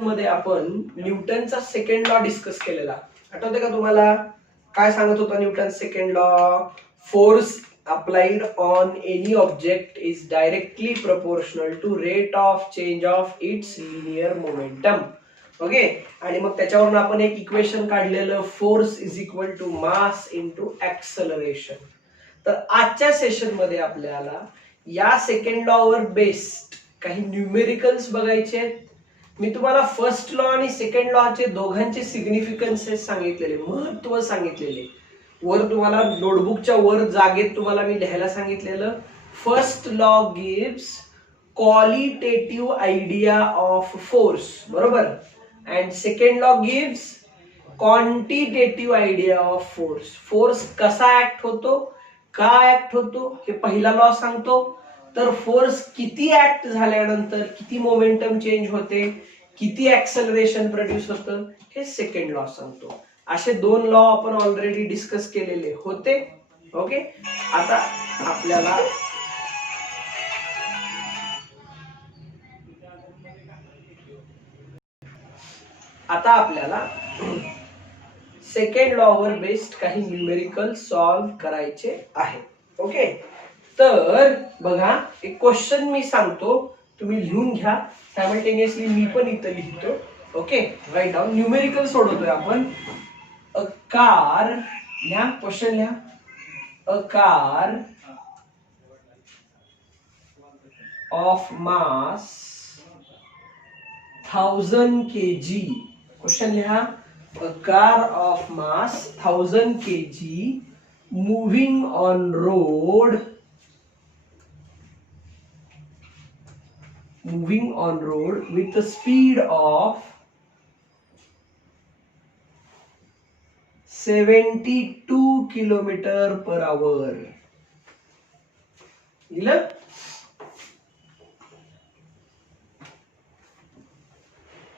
मध्ये आपण न्यूटनचा second law discuss केलेला. आठवते का तुम्हाला? काय सांगत होता Newton second law? Force applied on any object is directly proportional to rate of change of its linear momentum. Okay, आणि मग त्याच्यावरून आपण एक इक्वेशन काढलेलं, force is equal to mass into acceleration. तर आजच्या सेशन मध्ये आपल्याला या सेकंड लॉ वर बेस्ड काही न्यूमेरिकल्स बघायचे आहेत. मी तुम्हाला फर्स्ट लॉ आणि सेकंड लॉचे दोघांचे सिग्निफिकन्सेस सांगितलेले, महत्व सांगितलेले. वर तुम्हाला नोटबुकच्या वर जागेत तुम्हाला मी लिहायला सांगितलेलं. First law gives qualitative idea of force, बरोबर, and second law gives quantitative idea of force. Force कसा ऍक्ट होतो, का ऍक्ट होतो, हे पहिला लॉ सांगतो. तर फोर्स किती ऍक्ट झाल्यानंतर किती मोमेंटम चेंज होते, किती ऍक्सलरेशन प्रोड्यूस होतं, हे सेकंड लॉ सांगतो. असे दोन लॉ आपण ऑलरेडी डिस्कस केलेले होते. ओके, आता आपल्याला सेकंड लॉ वर बेस्ड काही न्यूमेरिकल सॉल्व्ह करायचे आहे. ओके, तर बघा, एक क्वेश्चन मी सांगतो, तुम्ही लिहून घ्या. सायमल्टेनियसली मी पण इथं लिहितो. Okay, write down. न्यूमेरिकल सोडवतोय आपण. अ कार, लिहा क्वेश्चन लिहा. A car of mass 1000 kg. Question लिहा. A car of mass 1000 kg moving on road with a speed of 72 kilometre per hour. दिलं?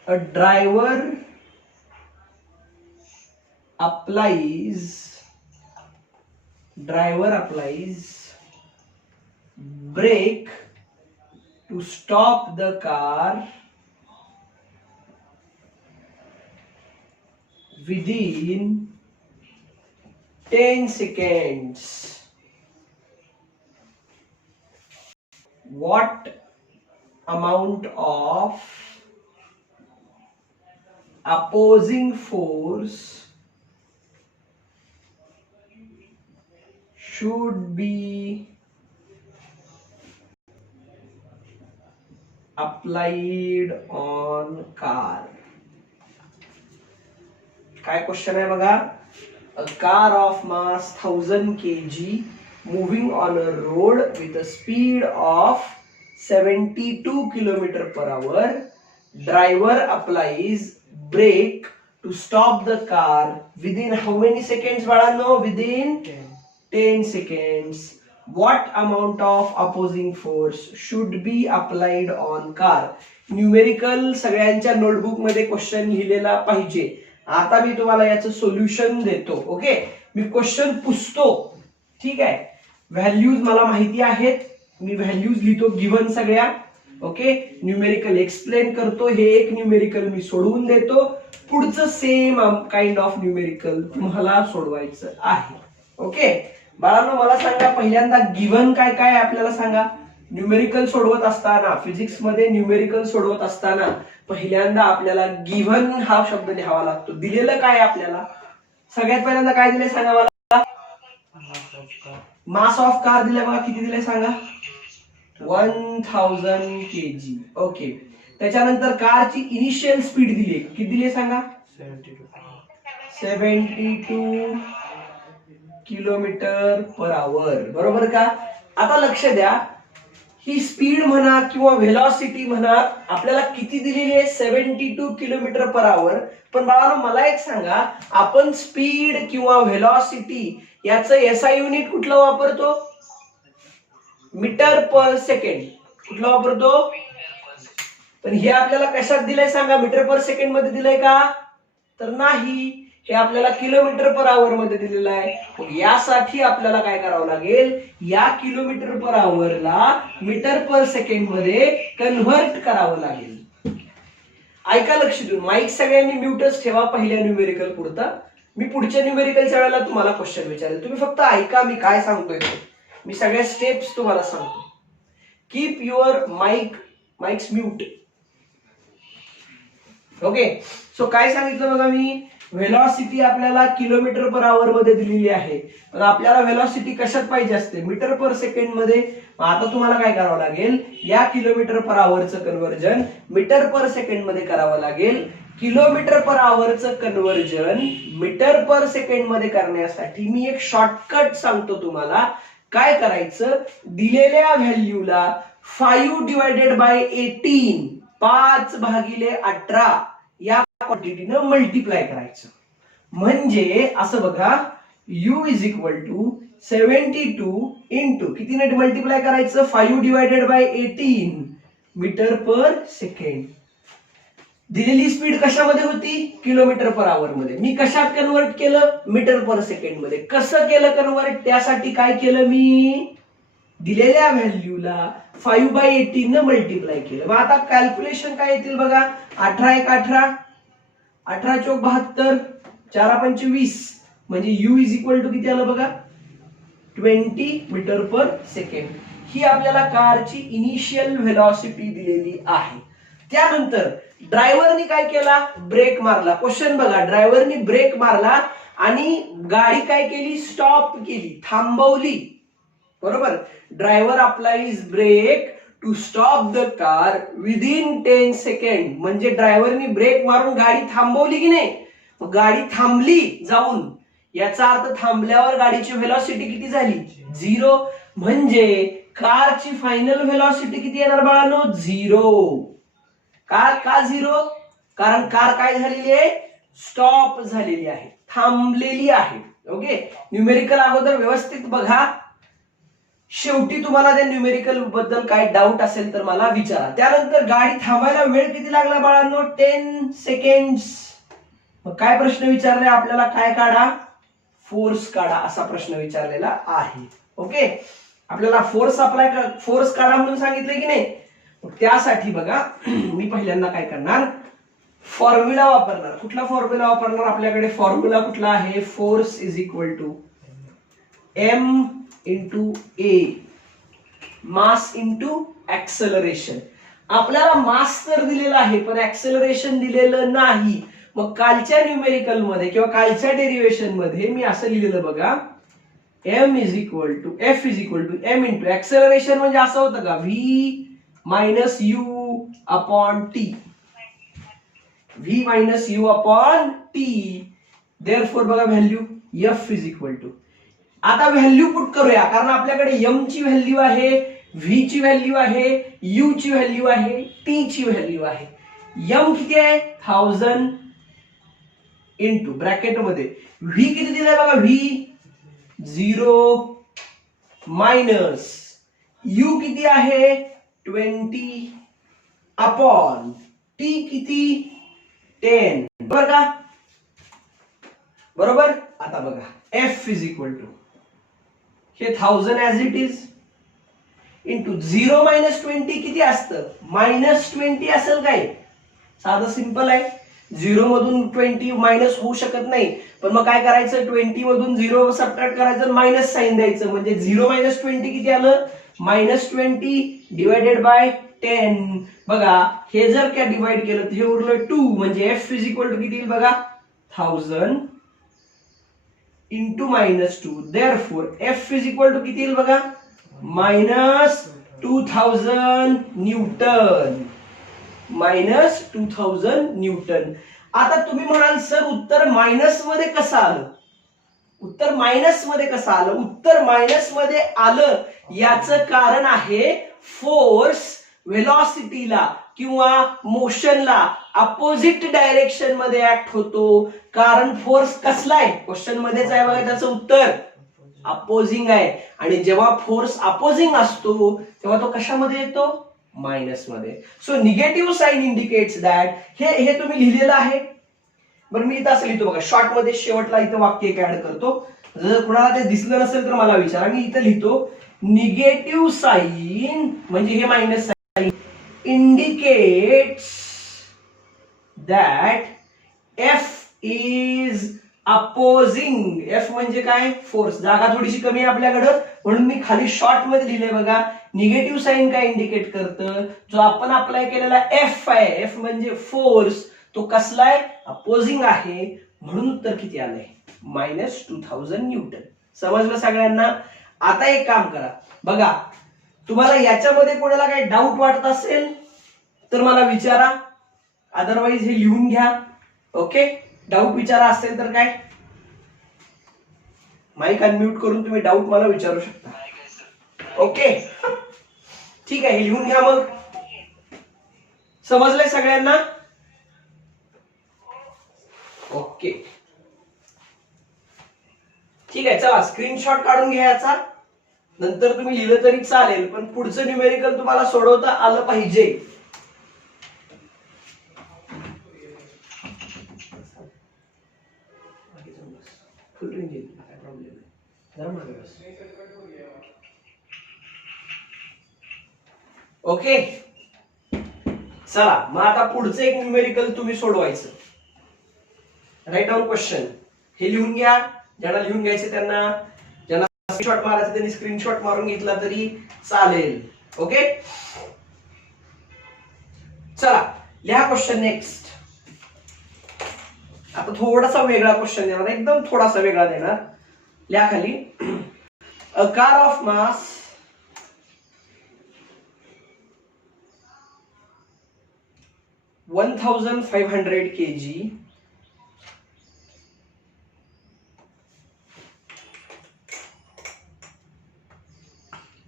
A driver applies brake to stop the car within 10 seconds. What amount of opposing force should be applied on car? काय question आहे बघा. A car of mass 1000 kg moving on a road with a speed of 72 km per hour. Driver applies brake to stop the car within how many seconds, बाळांनो? Within 10 seconds. What amount of opposing force should be applied on car? Numerical सगळ्यांच्या notebook मध्ये question लिहिलेला पाहिजे. आता मी तुम्हाला याचं solution देतो. Okay, मी question पुसतो, ठीक आहे. व्हॅल्यूज मला माहिती आहेत, मी व्हॅल्यूज लिहितो गिव्हन सगळ्या. ओके, न्यूमेरिकल एक्सप्लेन करतो, हे एक न्यूमेरिकल मी सोडवून देतो. पुढचं सेम काइंड ऑफ न्यूमेरिकल तुम्हाला सोडवायचं आहे. ओके बाळांनो, मला सांगा पहिल्यांदा गिव्हन काय काय आपल्याला सांगा. न्यूमेरिकल सोडवत असताना, फिजिक्स मध्ये न्यूमेरिकल सोडवत असताना पहिल्यांदा आपल्याला गिव्हन हा शब्द लिहावा लागतो. दिलेलं काय आपल्याला? सगळ्यात पहिल्यांदा काय दिले सांगा मला? मास ऑफ कार दिले बघा. किती दिले सांगा? 1000 kg. ओके, त्याच्यानंतर कारची इनिशियल स्पीड दिली. किती दिली सांगा? 72 किलोमीटर पर आवर, बरोबर का? आता लक्ष द्या, ही स्पीड म्हणा किंवा व्हेलॉसिटी म्हणा आपल्याला किती दिलेली आहे? 72 किलोमीटर पर आवर. पण बाळांनो मला एक सांगा, आपण स्पीड किंवा व्हेलॉसिटी याचं एसआय युनिट कुठलं वापरतो? Metre per second. कुठलं वापरतो? पण हे आपल्याला कशात दिलंय सांगा? मीटर पर सेकंड मध्ये दिलंय का? तर नाही, हे आपल्याला किलोमीटर पर आवर मध्ये दिलेलं आहे. मग यासाठी आपल्याला काय करावं लागेल? या किलोमीटर पर आवरला मीटर पर सेकंड मध्ये कन्व्हर्ट करावं लागेल. ऐका लक्ष देऊन, माईक सगळ्यांनी म्यूटच ठेवा पहिल्या न्यूमेरिकल पुरता. मी पुढच्या न्यूमेरिकलच्या वेळेला तुम्हाला क्वेश्चन विचारेल, तुम्ही फक्त ऐका मी काय सांगतोय. मी सगळ्या स्टेप्स तुम्हाला सांगतो. Keep your mics mute. Okay. So काय सांगितलं बघा मी, व्हेलॉसिटी आपल्याला किलोमीटर पर आवर मध्ये दिलेली आहे, पण आपल्याला व्हेलॉसिटी कशात पाहिजे असते, मीटर पर सेकंड मध्ये. आता तुम्हाला काय करावं लागेल, या किलोमीटर पर आवरचं कन्व्हर्जन मीटर पर सेकंड मध्ये करावं लागेल. किलोमीटर पर आवरचं कन्व्हर्जन मीटर पर सेकंड मध्ये करण्यासाठी मी एक शॉर्टकट सांगतो तुम्हाला. काय करायचं, दिलेल्या व्हॅल्यूला 5 डिवायडेड बाय 18 5/18 या क्वांटिटीनं मल्टिप्लाय करायचं. म्हणजे असं बघा, u is equal to 72 into कितीने मल्टिप्लाय करायचं, 5 divided by 18 metre per second. दिलेली स्पीड कशामध्ये होती, किलोमीटर पर आवर मध्ये. मी कशात कन्वर्ट केलं, मीटर पर सेकंड मध्ये. कसं केलं कन्वर्ट, त्यासाठी काय केलं मी, दिलेल्या व्हॅल्यूला 5/18 न मल्टिप्लाय केलं. मग आता कॅल्क्युलेशन काय येतील बघा, 18 1 18, 18 चौक 72, 4 5 20, म्हणजे u इज इक्वल टू किती आलं बघा, 20 मीटर पर सेकंड. ही आपल्याला कारची इनिशियल व्हेलॉसिटी दिलेली आहे. त्यानंतर ड्रायव्हरनी काय केला, ब्रेक मारला. क्वेश्चन बघा, ड्रायव्हरनी ब्रेक मारला आणि गाडी काय केली, स्टॉप केली, थांबवली. बरोबर. Driver applies brake to stop the car within 10 second. म्हणजे ड्रायव्हरनी ब्रेक मारून गाडी थांबवली की नाही, गाडी थांबली जाऊन, याचा अर्थ थांबल्यावर गाडीची व्हेलॉसिटी किती झाली, 0. म्हणजे कारची फायनल व्हेलॉसिटी किती येणार बाळांनो, 0. का 0, कारण कार काय झालेली आहे, स्टॉप झालेली आहे, थांबलेली आहे. ओके. न्यूमेरिकल अगोदर व्यवस्थित बघा, शेवटी तुम्हाला त्या न्यूमेरिकल बद्दल काय डाऊट असेल तर मला विचारा. त्यानंतर गाडी थांबायला वेळ किती लागला बाळांनो, 10 सेकंड्स. मग काय प्रश्न विचारलाय आपल्याला, काय काढा, फोर्स काढा, असा प्रश्न विचारलेला आहे. ओके. आपल्याला फोर्स काढा म्हणून सांगितलं की नाही. त्यासाठी बघा मी पहिल्यांदा काय करणार, फॉर्म्युला वापरणार. कुठला फॉर्म्युला वापरणार, आपल्याकडे फॉर्म्युला कुठला आहे, force is equal to m into a, mass into acceleration. आपल्याला मास तर दिलेला आहे पण ऍक्सेलरेशन दिलेलं नाही. मग कालच्या न्यूमेरिकल मध्ये किंवा कालच्या डेरिव्हेशन मध्ये मी असं लिहिलेलं बघा, m is equal to f is equal to m into acceleration. म्हणजे असं होतं का, v minus u upon T, v minus u upon T. Therefore बघा value f is equal to, आता व्हॅल्यू पुट करूया, कारण आपल्याकडे m ची व्हॅल्यू आहे, v ची व्हॅल्यू आहे, u ची व्हॅल्यू आहे, t ची व्हॅल्यू आहे. m किती आहे, 1000 इंटू ब्रॅकेट मध्ये v किती दिलाय बघा, v 0 मायनस u किती आहे, 20 अपॉन t किती, 10. बरोबर का, बरोबर. आता बघा f इज इक्वल टू हे 1000 as it is into 0 minus 20 किती असतं, -20 असेल काय, साधं सिंपल आहे. 0 मधून 20 मायनस होऊ शकत नाही, पण मग काय करायचं, 20 मधून 0 सबट्रॅक्ट करायचं, मायनस साइन द्यायचं. म्हणजे 0 मायनस 20 किती आलं, -20 डिवायडेड बाय 10. बघा हे जर काय डिवाइड केलं तर हे उरलं 2. म्हणजे f इज इक्वल टू किती येईल बघा, 1000 into -2. Therefore f is equal to किती येईल बघा, -2000 न्यूटन, -2000 न्यूटन. आता तुम्ही म्हणाल सर उत्तर मायनस मध्ये कसं आलं, उत्तर मायनस मध्ये कसं आलं, उत्तर मायनस मध्ये आलं याचं कारण आहे फोर्स व्हेलॉसिटीला किंवा मोशनला अपोजिट डायरेक्शन मध्ये ऍक्ट होतो. कारण फोर्स कसला आहे, क्वेश्चन मध्येच आहे बघा, त्याचं उत्तर अपोजिंग आहे. आणि जेव्हा फोर्स अपोजिंग असतो तेव्हा तो कशामध्ये येतो, मायनस मध्ये. So negative sign indicates that, हे तुम्ही लिहिलेलं आहे. बरं मी इथं असं लिहितो बघा, शॉर्ट मध्ये शेवटला इथं वाक्य एक ऍड करतो. जर कुणाला ते दिसलं नसेल तर मला विचारा. मी इथं लिहितो, निगेटिव्ह साइन म्हणजे हे minus sign indicates that f is opposing. F म्हणजे काय? फोर्स. जागा थोडीशी कमी आहे आपल्याकडं म्हणून मी खाली शॉर्ट मध्ये लिहिले बघा. निगेटिव्ह साईन काय इंडिकेट करतं? जो आपण अप्लाय केलेला एफ आहे, एफ म्हणजे फोर्स, तो कसला आहे? अपोजिंग आहे. म्हणून उत्तर किती आलंय? -2000 न्यूटन. समजलं सगळ्यांना? आता एक काम करा बघा, तुम्हाला याच्यामध्ये कोणाला काही डाऊट वाटत असेल तर मला विचारा, अदरवाइज हे लिहून घ्या. ओके, डाऊट विचारा असेल तर काय माईक अनम्यूट करून तुम्ही डाऊट मला विचारू शकता. ओके ठीक आहे, हे लिहून घ्या. मग समजलंय सगळ्यांना? ओके ठीक आहे, चला स्क्रीनशॉट काढून घ्या याचा. नंतर तुम्ही लिहिलं तरी चालेल, पण पुढचं न्यूमेरिकल तुम्हाला सोडवता आलं पाहिजे. ओके चला, मग आता पुढचं एक न्यूमेरिकल तुम्ही सोडवायचं. Right down question. हे लिहून घ्या. ज्यांना लिहून घ्यायचे त्यांना, ज्यांना स्क्रीनशॉट मारायचं त्यांनी स्क्रीनशॉट मारून घेतला तरी चालेल. ओके चला लिहा क्वेश्चन नेक्स्ट. आता थोडासा वेगळा क्वेश्चन देणार, एकदम थोडासा वेगळा देणार. लिहा खाली. अ car of mass 1500 kg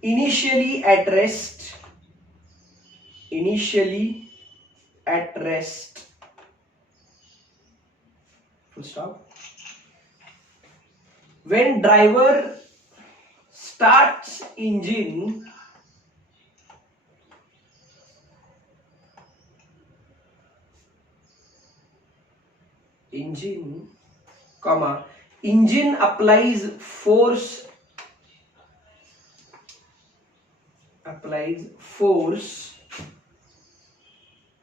initially at rest full stop. When driver starts engine, engine applies force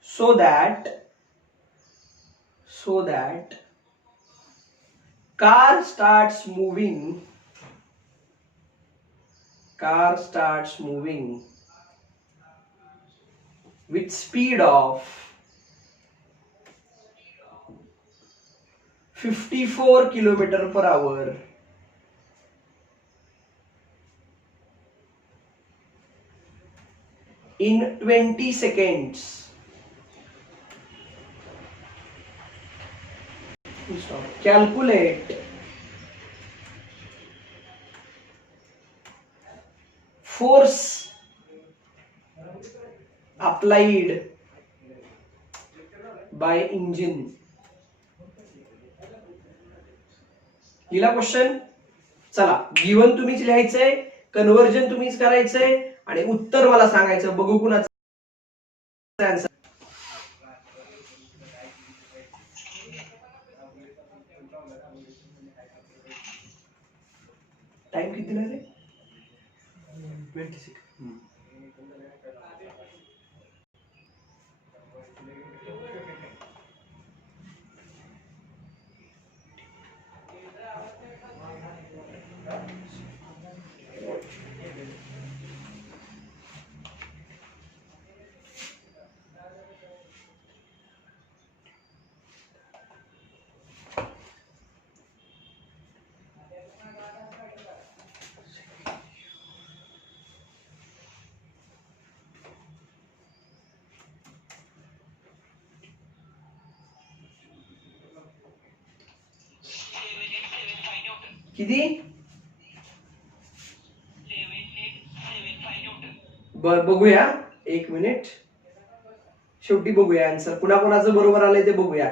so that car starts moving with speed of 54 km/h in 20 seconds. Calculate force applied by engine. लिहिला question. चला, given तुम्हीच लिहायचंय, conversion तुम्हीच करायचंय आणि उत्तर मला सांगायचं. बघू कुणाचं आन्सर. टाइम किती दिला रे? 26. किती? बर बघूया, एक मिनिट. शेवटी बघूया आन्सर. कुणाकुणाचं बरोबर आलंय ते बघूया.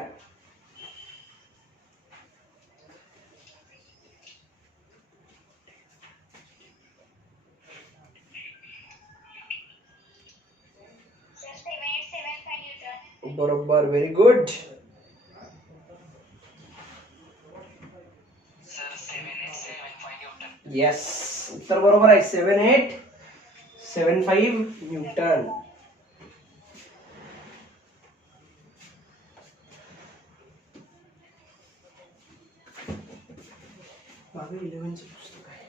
बरोबर, व्हेरी गुड. येस, उत्तर बरोबर आहे. 7875 न्यूटन. मागे 11चं पुस्तक आहे.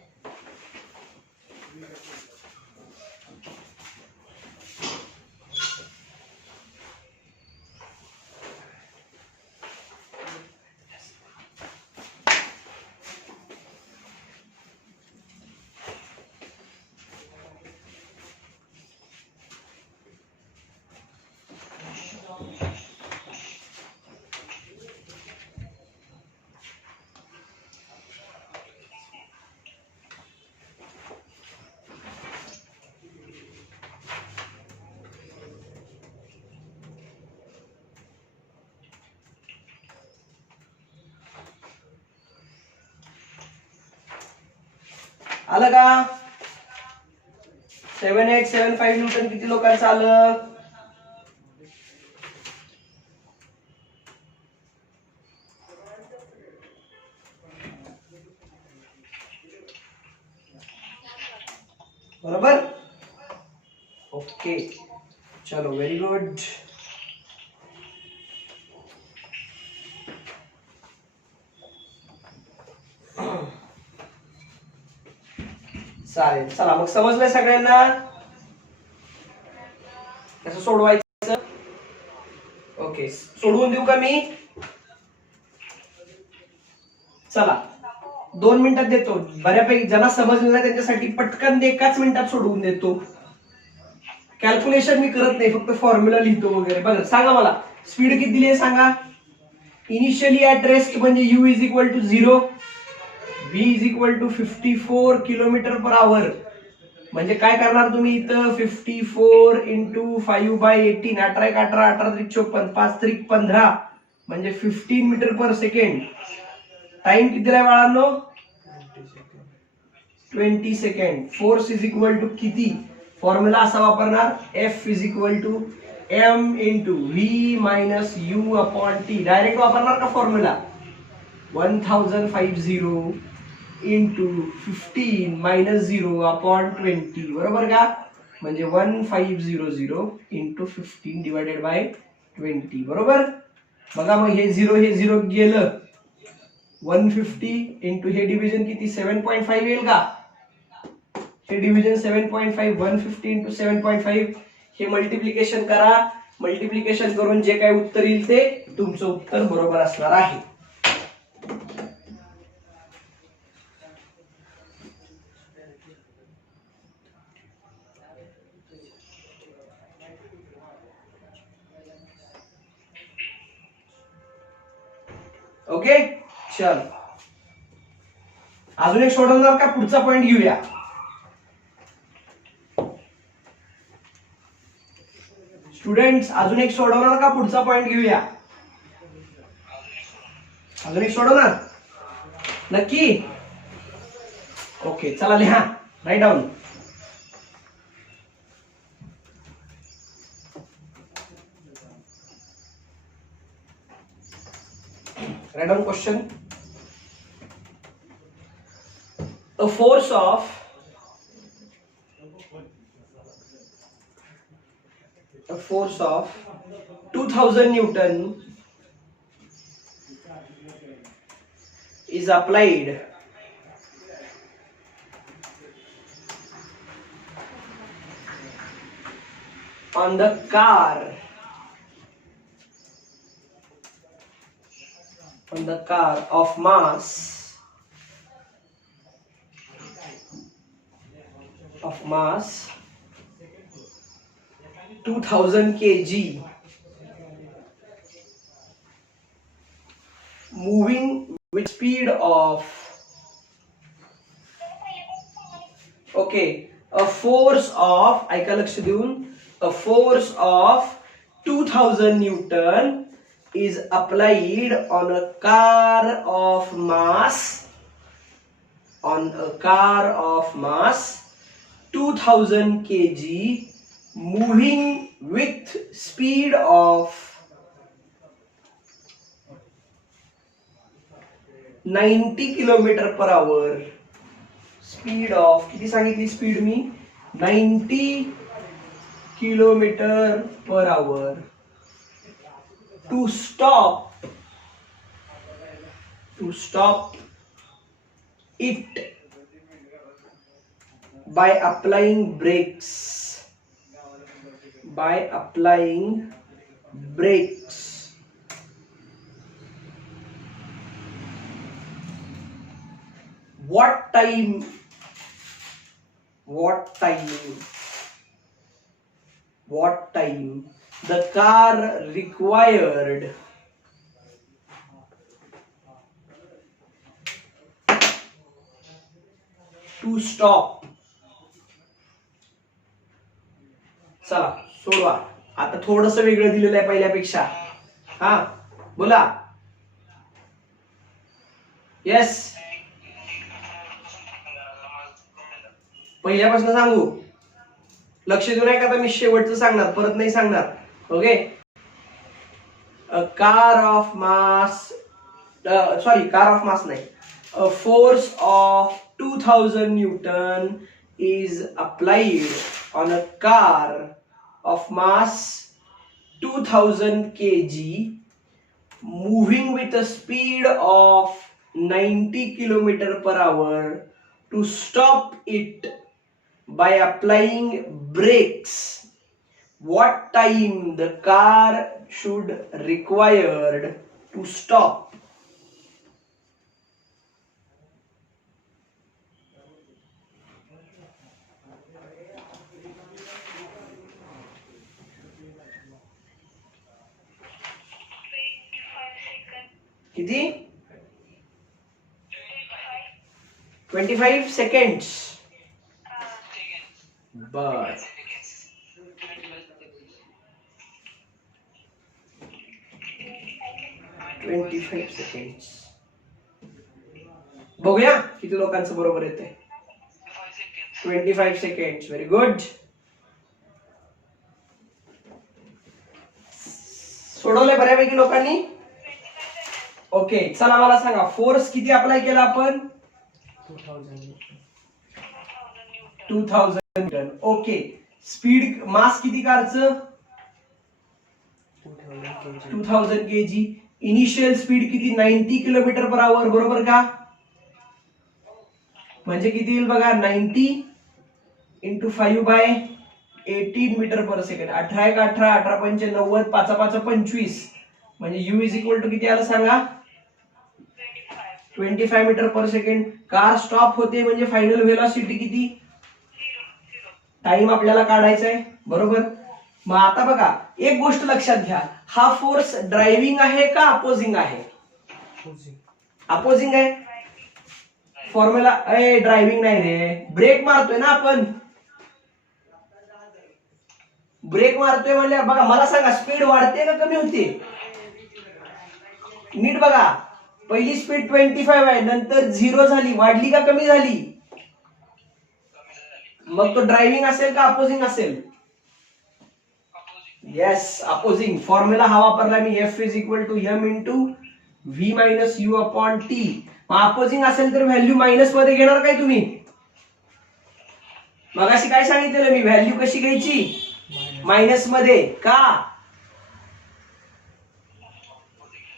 आलं का? 7875 न्यूटन किती लोकांचं आलं? बरोबर. ओके, चलो व्हेरी गुड. चालेल, चला मग समजलंय सगळ्यांना कसं सोडवायचं? ओके, सोडवून देऊ का मी? चला 2 मिनिटात देतो. बऱ्यापैकी ज्यांना समजलं नाही त्यांच्यासाठी पटकन एकाच मिनिटात सोडवून देतो. कॅल्क्युलेशन मी करत नाही, फक्त फॉर्म्युला लिहितो वगैरे. बघा, सांगा मला स्पीड किती दिली आहे सांगा. इनिशियली ऍट रेस्ट म्हणजे u is equal to 0, v is equal to 54 kilometre per hour. म्हणजे काय करणार तुम्ही इथं 54 इंटू 5/18, 18 18 18 54 5 15 म्हणजे 15 मीटर पर सेकंड. टाइम किती आहे बाळांनो? 20 second. Force is equal to किती? फॉर्म्युला असा वापरणार, F is equal to m into v minus u upon t. Direct वापरणार का फॉर्म्युला? 1050 into 15 minus 0 upon 20. बरोबर का? म्हणजे 1500 इंटू 15 डिवायडेड बाय 20. बरोबर. बघा मग हे 0 गेलं. 150 इंटू हे डिव्हिजन किती? 7.5 येईल का? हे डिव्हिजन 7.5. 150 इंटू 7.5 हे मल्टिप्लिकेशन करा. मल्टिप्लिकेशन करून जे काही उत्तर येईल ते तुमचं उत्तर बरोबर असणार आहे. ओके, चल अजून एक सोडवणार का? पुढचा पॉइंट घेऊया. स्टुडंट्स अजून एक सोडवणार का? पुढचा पॉइंट घेऊया. अजून एक सोडवणार नक्की? ओके, चला लिहा, write down. Write down question. A force of 2000 Newton is applied on the car of mass 2000 kg moving with speed of a force of, ऐका लक्ष देऊन, a force of 2000 Newton is applied on a car of mass 2000 kg moving with speed of 90 kilometre per hour. Speed of किती सांगितली? Speed मी 90 kilometre per hour. To stop it by applying brakes. What time the car required to stop. चला सोडवा. आता थोडस वेगळं दिलेलं आहे पहिल्यापेक्षा. हा बोला. येस, पहिल्यापासून सांगू. लक्ष देऊ नये का, तर मी शेवटचं सांगणार, परत नाही सांगणार. ओके. अ कार ऑफ मास नाही, a force of 2000 Newton is applied on a car of mass 2000 kg moving with a speed of 90 km per hour to stop it by applying brakes. What time the car should required to stop? किती? 25 seconds. बर, 25 seconds. बघूया किती लोकांचं बरोबर येते. 25 seconds. Very good. सोडवले बऱ्यापैकी लोकांनी. ओके, चला मला सांगा, फोर्स किती अप्लाय केला आपण? 2000 न्यूटन. ओके. स्पीड, मास किती कारचं? 2000 kg. इनिशियल स्पीड किती? 90 किलोमीटर पर आवर. बरोबर का? म्हणजे किती येईल बघा, 90 × 5/18 मीटर पर सेकंड. 18 × 18, 18 × 5 = 90, 5 × 5 = 25. म्हणजे u = किती आलं सांगा? 25 metre per second. Car stop होते म्हणजे फायनल व्हेलॉसिटी किती? टाइम आपल्याला काढायचा आहे. बरोबर. मग आता बघा, एक गोष्ट लक्षात घ्या, हा फोर्स ड्रायव्हिंग आहे का अपोजिंग आहे? अपोजिंग आहे. फॉर्म्युला ड्रायव्हिंग नाही रे, ब्रेक मारतोय ना आपण. ब्रेक मारतोय म्हणजे बघा, मला सांगा, स्पीड वाढते का कमी होते? नीट बघा, पहिली स्पीड 25 आहे, नंतर 0 झाली, वाढली का कमी झाली? मग तो ड्रायव्हिंग असेल का अपोजिंग असेल? Yes, opposing. फॉर्म्युला हा वापरला मी, F = m × v - u/t. मग अपोजिंग असेल तर व्हॅल्यू मायनस मध्ये घेणार काय तुम्ही? मगाशी काय सांगितलेलं मी, व्हॅल्यू कशी घ्यायची? मायनस मध्ये. का?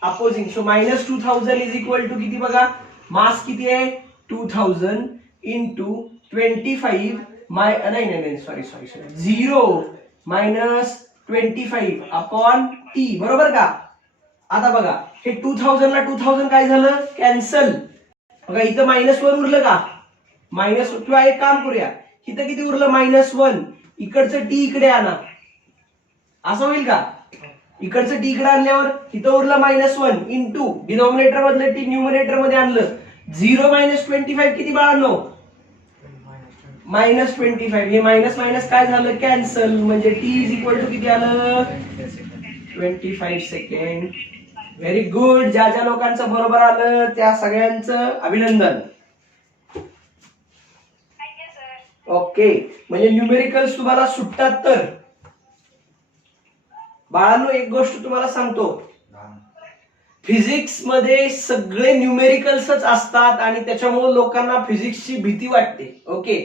अपोजिंग. सो -2000 = किती बघा, मास किती आहे? 2000 × 25 नाही, सॉरी 0 - 25/t. बरोबर का? आता बघा, हे 2000 ला 2000 काय झालं? कॅन्सल. बघा, इथं -1 उरलं का? मायनस किंवा एक काम करूया, इथं किती उरलं? -1. इकडचं टी इकडे आणा, असं होईल का? इकडचं टी इकडे आणल्यावर इथं उरलं -1 इंटू डिनॉमिनेटर मधलं टी न्यूमरेटर मध्ये आणलं. 0 - 25 किती बाळांनो? -25. हे मायनस मायनस काय झालं? कॅन्सल. म्हणजे टी = किती आलं? 25 सेकंड. Very good. ज्या ज्या लोकांचं बरोबर आलं त्या सगळ्यांचं अभिनंदन. ओके, म्हणजे न्यूमेरिकल्स तुम्हाला सुटतात. तर बाळांनो, एक गोष्ट तुम्हाला सांगतो, फिजिक्स मध्ये सगळे न्यूमेरिकल्सच असतात आणि त्याच्यामुळे लोकांना फिजिक्सची भीती वाटते. ओके,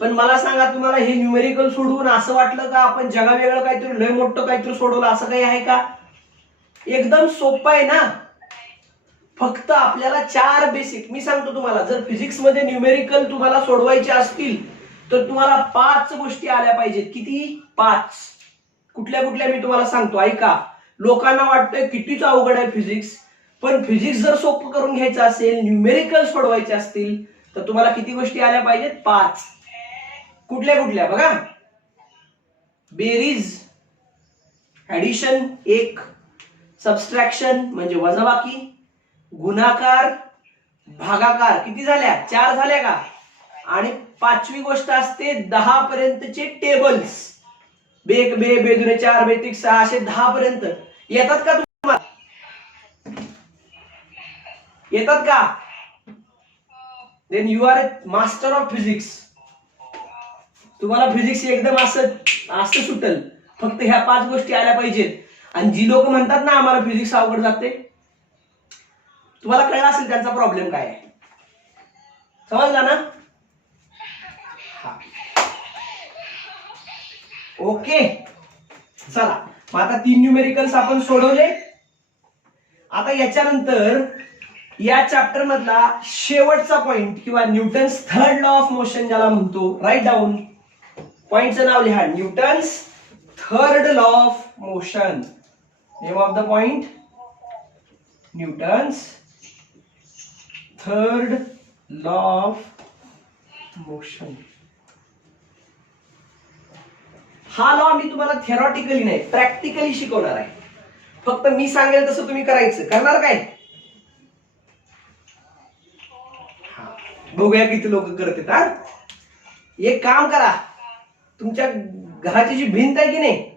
पण मला सांगा, तुम्हाला हे न्यूमेरिकल सोडवून असं वाटलं का आपण जगावेगळं काहीतरी लय मोठं काहीतरी सोडवलं? असं काही आहे का? एकदम सोपं आहे ना. फक्त आपल्याला 4 बेसिक, मी सांगतो तुम्हाला, जर फिजिक्स मध्ये न्यूमेरिकल तुम्हाला सोडवायचे असतील तर तुम्हाला 5 गोष्टी आल्या पाहिजेत. किती? 5. कुठल्या कुठल्या मी तुम्हाला सांगतो, ऐका. लोकांना वाटतंय कितीच अवघड आहे फिजिक्स, पण फिजिक्स जर सोपं करून घ्यायचं असेल, न्यूमेरिकल सोडवायचे असतील तर तुम्हाला किती गोष्टी आल्या पाहिजेत? 5. कुठल्या कुठल्या बघा. बेरीज, ऍडिशन 1, सबस्ट्रॅक्शन म्हणजे वजाबाकी, गुणाकार, भागाकार, किती झाल्या? 4 झाल्या का? आणि 5वी गोष्ट असते 10 पर्यंतचे टेबल्स. बेक बे बेदुने 4 बेतिक 6 असे 10 पर्यंत येतात का तुम्हाला? येतात का? Then you are a master of physics. तुम्हाला फिजिक्स एकदम असं सुटल, फक्त ह्या 5 गोष्टी आल्या पाहिजेत. आणि जी लोक म्हणतात ना आम्हाला फिजिक्स अवघड जाते, तुम्हाला कळलं असेल त्यांचा प्रॉब्लेम काय आहे. समजला ना? ओके, चला मग आता 3 न्यूमेरिकल्स आपण सोडवले. आता याच्यानंतर या चॅप्टर मधला शेवटचा पॉइंट किंवा Newton's third law of motion ज्याला म्हणतो, राईट डाऊन. पॉइंटचं नाव लिहा, Newton's third law of motion. Name of the point, Newton's third law of motion. हा लॉ मी तुम्हाला थेरॉटिकली नाही, प्रॅक्टिकली शिकवणार आहे. फक्त मी सांगेल तसं तुम्ही करायचं. करणार काय? बघूया किती लोक करतात. हा, एक काम करा, तुमच्या घराची जी भिंत आहे की नाही,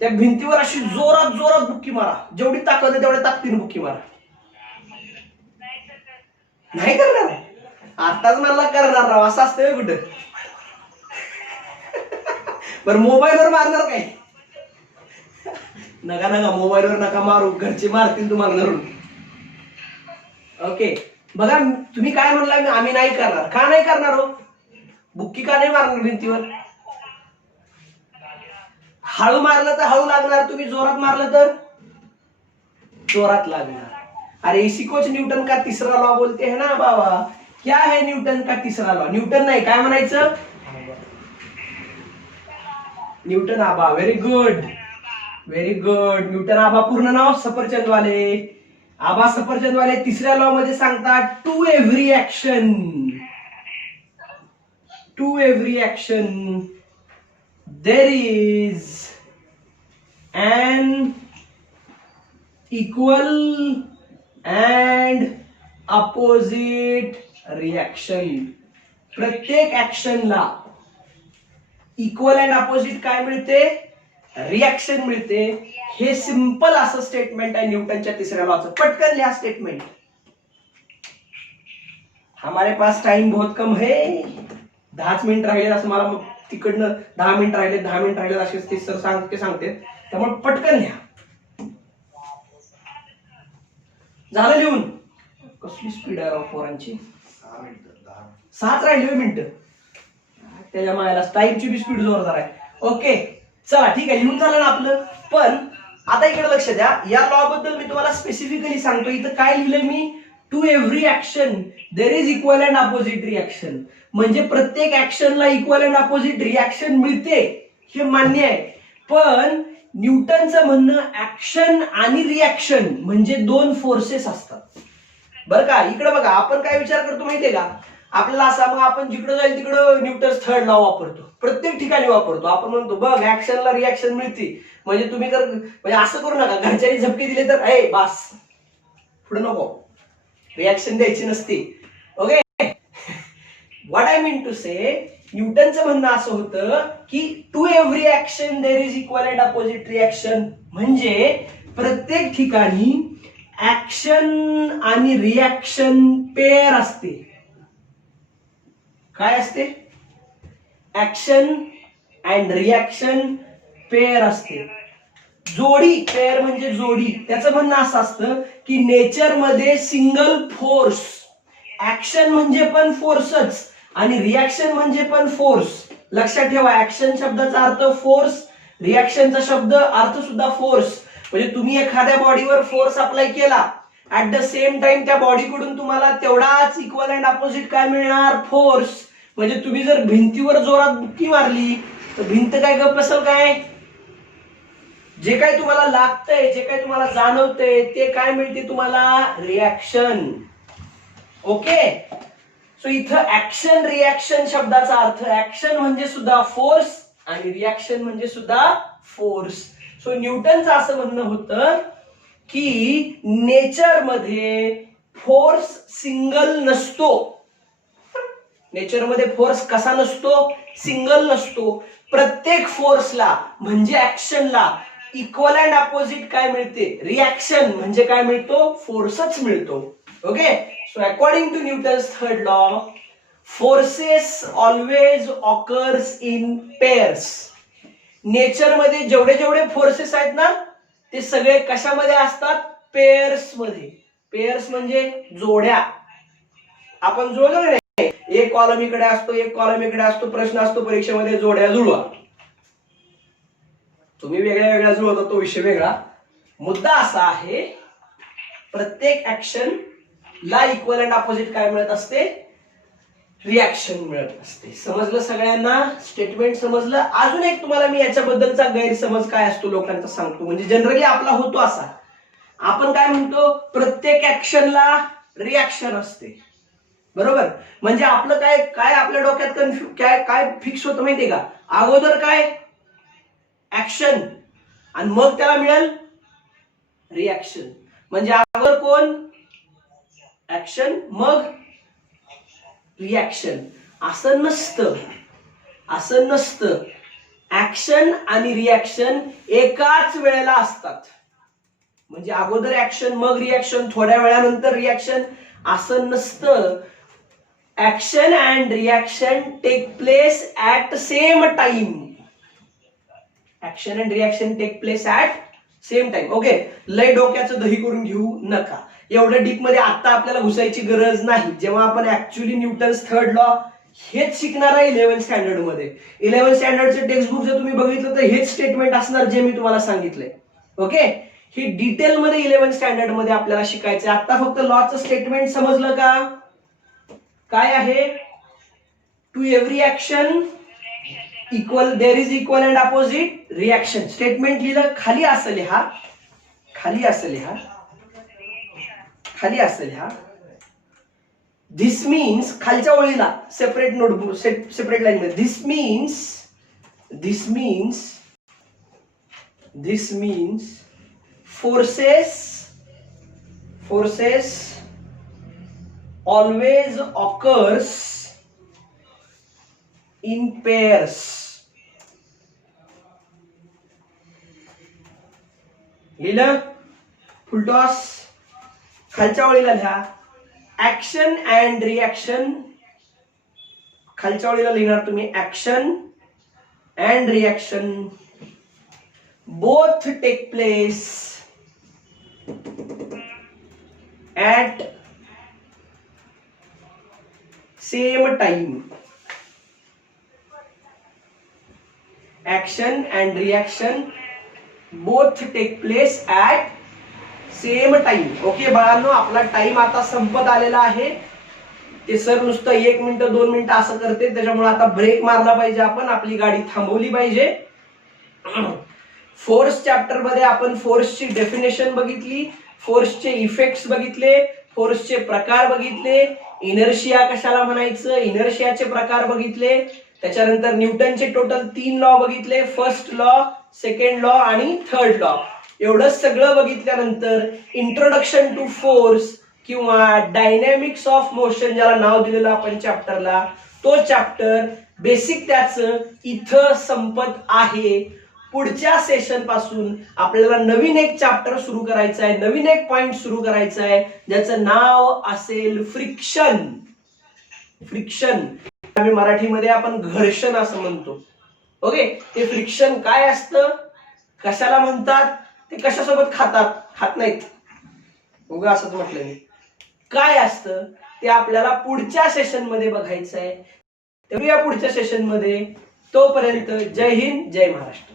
त्या भिंतीवर अशी जोरात जोरात बुक्की मारा. जेवढी ताकद आहे तेवढ्या ताकदीने बुक्की मारा. नाही करणार? आताच मला करणार राव, असं असतं कुठं? बरं, मोबाईलवर मारणार काय? नका नका, मोबाईलवर नका मारू, घरचे मारतील तुम्हाला धरून. ओके, बघा तुम्ही काय म्हणला, आम्ही नाही करणार. का नाही करणार हो? बुक्की का नाही मारणार भिंतीवर? हळू मारलं तर हळू लागणार, तुम्ही जोरात मारलं तर जोरात लागणार. अरे इसी कोच न्यूटन का तिसरा लॉ बोलते हैं ना बाबा. क्या है न्यूटन का तिसरा लॉ? न्यूटन नाही, काय म्हणायचं? न्यूटन आबा. Very good, very good. Newton आबा पूर्ण नाव सफरचंद वाले. आबा सफरचंद वाले तिसऱ्या लॉ मध्ये सांगतात, to every action there is an equal and opposite reaction. प्रत्येक ऍक्शनला इक्वल अँड अपोजिट काय मिळते? रिएक्शन मिळते. हे सिंपल असं स्टेटमेंट आहे न्यूटनच्या तिसऱ्या लॉचं. पटकन लिहा स्टेटमेंट. हमारे पास टाइम बहुत कम है. 10 मिनिट राहिले असं मला तिकडनं 10 मिनिट राहिले असे ते सर सांगते, त्यामुळे पटकन लिहा. झालं लिहून? कसली स्पीड आहे राव पोरांची. 7 राहिले मिनिट. त्याच्या मायाला टाईमची बी स्पीड जोरदार आहे. ओके चला ठीक आहे, लिहून झालं ना आपलं. पण आता इकडे लक्ष द्या, या लॉ बद्दल मी तुम्हाला स्पेसिफिकली सांगतो. इथं काय लिहिलंय मी? To every action there is equal and opposite reaction. म्हणजे प्रत्येक ऍक्शनला इक्वल अँड अपोजिट रिएक्शन मिळते, हे मान्य आहे. पण न्यूटनचं म्हणणं ऍक्शन आणि रिएक्शन म्हणजे 2 फोर्सेस असतात. बरं का? इकडे बघा, आपण काय विचार करतो माहितीये का? आपल्याला असा, मग आपण जिकडे जाईल तिकडं न्यूटन्स थर्ड लॉ वापरतो, प्रत्येक ठिकाणी वापरतो. आपण म्हणतो बघ ऍक्शनला रिएक्शन मिळते. म्हणजे तुम्ही जर म्हणजे असं करू नका, घरच्यानी झपके दिले तर ए बास पुढे नको, रिएक्शन द्यायची नसते. Okay, what I mean to say, न्यूटनचं म्हणणं असं होतं की to every action there is equal and opposite reaction. म्हणजे प्रत्येक ठिकाणी ऍक्शन आणि रिएक्शन पेअर असते. काय असते? ऍक्शन अँड रिएक्शन पेअर असते. जोडी, पेअर म्हणजे जोडी. त्याचं म्हणणं असं असतं की नेचर मध्ये सिंगल फोर्स, ऍक्शन म्हणजे पण फोर्सच आणि रिएक्शन म्हणजे पण फोर्स. लक्षात ठेवा, ऍक्शन शब्दाचा अर्थ फोर्स, रिएक्शनचा शब्द अर्थ सुद्धा फोर्स. म्हणजे तुम्ही एखाद्या बॉडीवर फोर्स अप्लाय केला ऍट द सेम टाइम त्या बॉडीकडून तुम्हाला तेवढाच इक्वल अँड अपोजिट काय मिळणार, फोर्स. म्हणजे तुम्ही जर भिंतीवर जोरात बुक्की मारली तर भिंत काय गप बसेल काय? जे काही तुम्हाला लागतंय, जे काही तुम्हाला जाणवतंय ते काय मिळते तुम्हाला, रिॲक्शन. ओके. सो इथं ऍक्शन रिॲक्शन शब्दाचा अर्थ, ऍक्शन म्हणजे सुद्धा फोर्स आणि रिॲक्शन म्हणजे सुद्धा फोर्स. सो न्यूटनचं असं म्हणणं होतं की नेचर मध्ये फोर्स सिंगल नसतो. नेचर मध्ये फोर्स कसा नसतो, सिंगल नसतो. प्रत्येक फोर्सला म्हणजे ऍक्शनला इक्वल अँड अपोजिट काय मिळते, रिॲक्शन म्हणजे काय मिळतो, फोर्सच मिळतो. Okay. So according to Newton's third law, forces always occurs in pairs. Nature मध्ये जेवढे जेवढे फोर्सेस आहेत ना ते सगळे कशामध्ये असतात, पेअर्स मध्ये. पेअर्स म्हणजे जोड्या. आपण जोडलो नाही, एक कॉलम इकडे असतो, एक कॉलम इकडे असतो, प्रश्न असतो परीक्षेमध्ये जोड्या जुळवा. तुम्ही वेगळ्या वेगळ्या जुळवता तो विषय वेगळा. मुद्दा असा आहे प्रत्येक ऍक्शन ला इक्वल अँड अपोजिट काय मिळत असते, रिॲक्शन मिळत असते. समजलं सगळ्यांना, स्टेटमेंट समजलं. अजून एक तुम्हाला मी याच्याबद्दलचा गैरसमज काय असतो लोकांचा सांगतो. म्हणजे जनरली आपला होतो असा, आपण काय म्हणतो प्रत्येक ऍक्शनला रिॲक्शन असते, बरोबर. म्हणजे आपलं काय काय आपल्या डोक्यात काय फिक्स होतं माहितीये का, अगोदर काय ऍक्शन आणि मग त्याला मिळेल रिॲक्शन. म्हणजे अगोदर कोण, ऍक्शन मग रिॲक्शन. असं नसतं, असं नसतं. ऍक्शन आणि रिॲक्शन एकाच वेळेला असतात. म्हणजे अगोदर ऍक्शन मग रिॲक्शन, थोड्या वेळानंतर रिॲक्शन, असं नसतं. Action and reaction take place at same time. Action and reaction take place at same time. Okay. लय डोक्याचं दही करून घेऊ नका. एवढं डीप मध्ये आता आपल्याला घुसायची गरज नाही. जेव्हा आपण ऍक्च्युअली न्यूटन्स थर्ड लॉ हेच शिकणार आहे 11th स्टँडर्ड मध्ये. 11th स्टँडर्डचे टेक्स्टबुक जर तुम्ही बघितलं तर हेच स्टेटमेंट असणार जे मी तुम्हाला सांगितलंय. ओके. ही डिटेल मध्ये 11th स्टँडर्ड मध्ये आपल्याला शिकायचं. आता फक्त लॉचं स्टेटमेंट समजलं का, काय आहे, to every action equal there is equal and opposite reaction. Statement लिहिलं, खाली असं लिहा, खाली असं लिहा, खाली असं लिहा. दिस मीन्स, खालच्या ओळीला सेपरेट नोटबुक सेपरेट लाईन मध्ये, this means forces always occurs in pairs. लिहिलं, फुलटॉस. खालच्या ओळीला लिहा ऍक्शन अँड रिॲक्शन. खालच्या ओळीला लिहिणार तुम्ही action and reaction both take place at same time. Action and reaction both take place at same time. Okay बाळांनो, आपला टाइम आता संपत आलेला आहे. ते सर नुसतं 1 मिनिट 2 मिनिटं असं करते, त्याच्यामुळे आता ब्रेक मारला पाहिजे, आपण आपली गाडी थांबवली पाहिजे. फोर्स चॅप्टर मध्ये आपण फोर्सची डेफिनेशन बघितली, फोर्सचे इफेक्ट्स बघितले, फोर्सचे प्रकार बघितले, इनर्शिया कशाला म्हणायचं, इनर्शियाचे प्रकार बघितले. त्याच्यानंतर न्यूटनचे टोटल 3 लॉ बघितले, फर्स्ट लॉ, सेकंड लॉ आणि थर्ड लॉ. एवढं सगळं बघितल्यानंतर इंट्रोडक्शन टू फोर्स किंवा डायनॅमिक्स ऑफ मोशन ज्याला नाव दिलेलं आपण चॅप्टरला, तो चॅप्टर बेसिक त्याचं इथं संपत आहे. पुढच्या सेशन पासून आपल्याला नवीन एक चॅप्टर सुरू करायचं आहे, नवीन एक पॉइंट सुरू करायचं आहे, ज्याचं नाव असेल फ्रिक्शन. फ्रिक्शन आम्ही मराठीमध्ये आपण घर्षण असं म्हणतो. ओके. ते फ्रिक्शन काय असतं, कशाला म्हणतात, ते कशासोबत खात नाहीत, उगा असंच म्हटलं मी. काय असतं ते आपल्याला पुढच्या सेशन मध्ये बघायचं आहे. या पुढच्या सेशन मध्ये. तोपर्यंत जय हिंद, जय महाराष्ट्र.